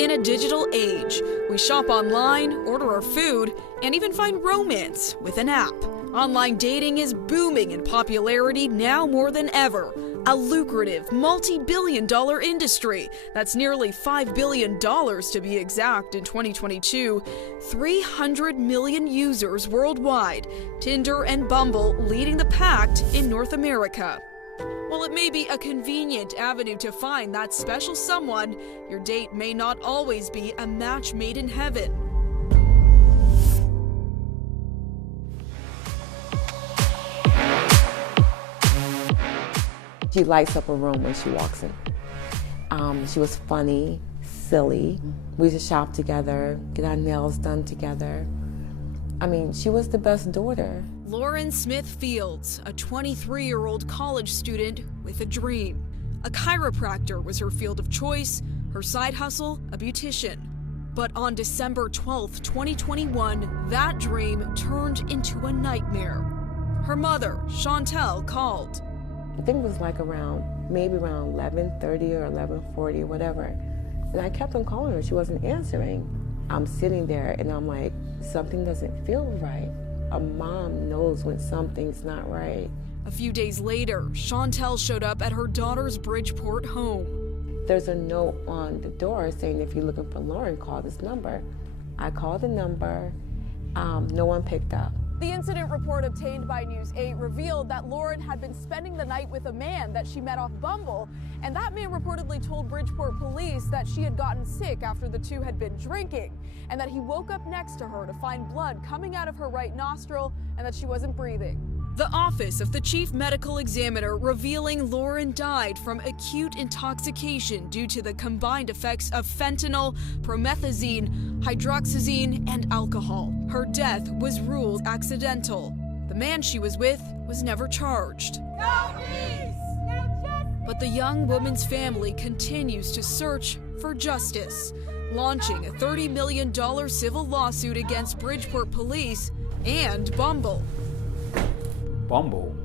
in a digital age. We shop online, order our food, and even find romance with an app. Online dating is booming in popularity now more than ever. A lucrative, multi-billion-dollar industry that's nearly $5 billion to be exact in 2022. 300 million users worldwide. Tinder and Bumble leading the pack in North America. While it may be a convenient avenue to find that special someone, your date may not always be a match made in heaven. She lights up a room when she walks in. She was funny, silly. We used to shop together, get our nails done together. I mean, she was the best daughter. Lauren Smith Fields, a 23-year-old college student with a dream. A chiropractor was her field of choice, her side hustle, a beautician. But on December 12th, 2021, that dream turned into a nightmare. Her mother, Chantel, called. I think it was like maybe around 11:30 or 11:40, whatever. And I kept on calling her, she wasn't answering. I'm sitting there and I'm like, something doesn't feel right. A mom knows when something's not right. A few days later, Chantel showed up at her daughter's Bridgeport home. There's a note on the door saying, if you're looking for Lauren, call this number. I called the number, no one picked up. The incident report obtained by News 8 revealed that Lauren had been spending the night with a man that she met off Bumble, and that man reportedly told Bridgeport police that she had gotten sick after the two had been drinking, and that he woke up next to her to find blood coming out of her right nostril and that she wasn't breathing. The office of the chief medical examiner revealing Lauren died from acute intoxication due to the combined effects of fentanyl, promethazine, hydroxyzine, and alcohol. Her death was ruled accidental. The man she was with was never charged. But the young woman's family continues to search for justice, launching a $30 million civil lawsuit against Bridgeport police and Bumble. Bumble,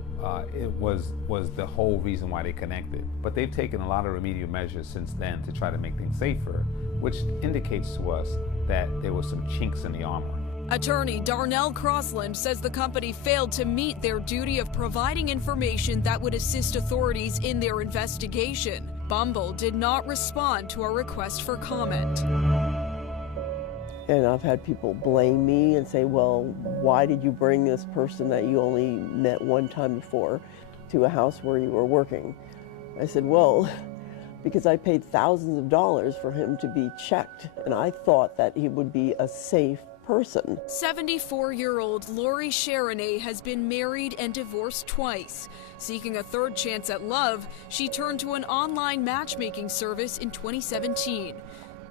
it was the whole reason why they connected. But they've taken a lot of remedial measures since then to try to make things safer, which indicates to us that there were some chinks in the armor. Attorney Darnell Crossland says the company failed to meet their duty of providing information that would assist authorities in their investigation. Bumble did not respond to our request for comment. And I've had people blame me and say, well, why did you bring this person that you only met one time before to a house where you were working? I said, well, because I paid thousands of dollars for him to be checked, and I thought that he would be a safe person. 74-year-old Lori Sharonay has been married and divorced twice. Seeking a third chance at love, she turned to an online matchmaking service in 2017.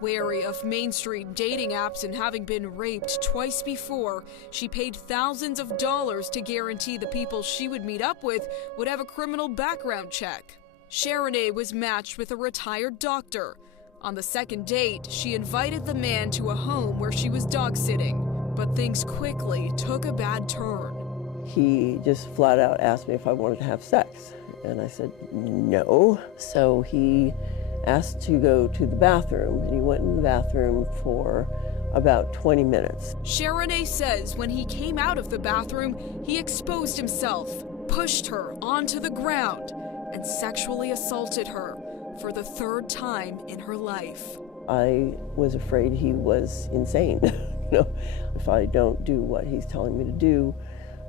Wary of mainstream dating apps and having been raped twice before, she paid thousands of dollars to guarantee the people she would meet up with would have a criminal background check. Sharonay was matched with a retired doctor. On the second date, she invited the man to a home where she was dog sitting, but things quickly took a bad turn. He just flat out asked me if I wanted to have sex, and I said no. So he asked to go to the bathroom, and he went in the bathroom for about 20 minutes. Sharonay says when he came out of the bathroom, he exposed himself, pushed her onto the ground, and sexually assaulted her for the third time in her life. I was afraid he was insane. If I don't do what he's telling me to do,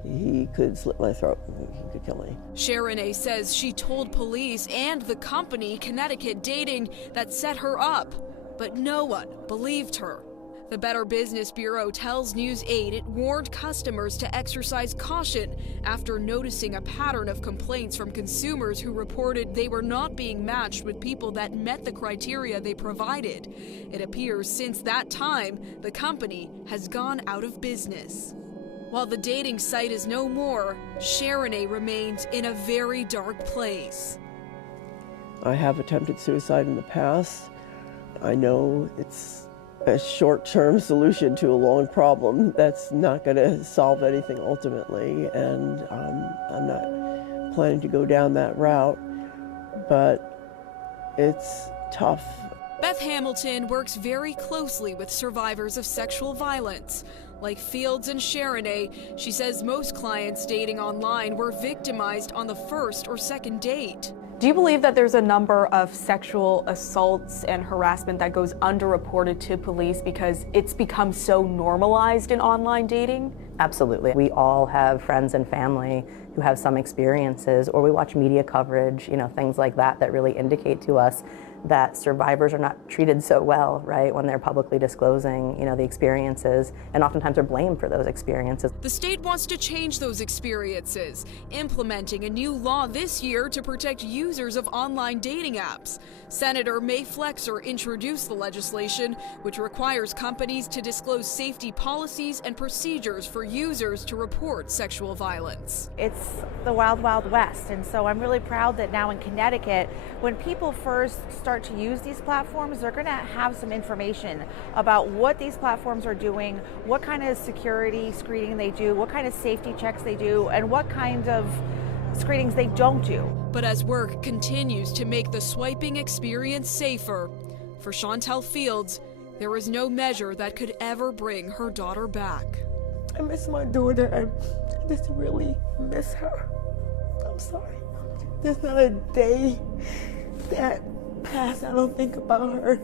he could slit my throat. He could kill me. Sharonay says she told police and the company Connecticut Dating that set her up, but no one believed her. The Better Business Bureau tells News 8 it warned customers to exercise caution after noticing a pattern of complaints from consumers who reported they were not being matched with people that met the criteria they provided. It appears since that time, the company has gone out of business. While the dating site is no more, Sharonay remains in a very dark place. I have attempted suicide in the past. I know it's a short-term solution to a long problem that's not going to solve anything ultimately, and I'm not planning to go down that route, but it's tough. Beth Hamilton works very closely with survivors of sexual violence. Like Fields and Sharon, she says most clients dating online were victimized on the first or second date. Do you believe that there's a number of sexual assaults and harassment that goes underreported to police because it's become so normalized in online dating? Absolutely. We all have friends and family who have some experiences, or we watch media coverage, things like that that really indicate to us that survivors are not treated so well, right, when they're publicly disclosing, the experiences, and oftentimes are blamed for those experiences. The state wants to change those experiences, implementing a new law this year to protect users of online dating apps. Senator May Flexer introduced the legislation, which requires companies to disclose safety policies and procedures for users to report sexual violence. It's the wild, wild west, and so I'm really proud that now in Connecticut, when people first start to use these platforms, they're going to have some information about what these platforms are doing, what kind of security screening they do, what kind of safety checks they do, and what kind of screenings they don't do. But as work continues to make the swiping experience safer, for Chantel Fields, there is no measure that could ever bring her daughter back. I miss my daughter. I just really miss her. I'm sorry. There's not a day that passed I don't think about her.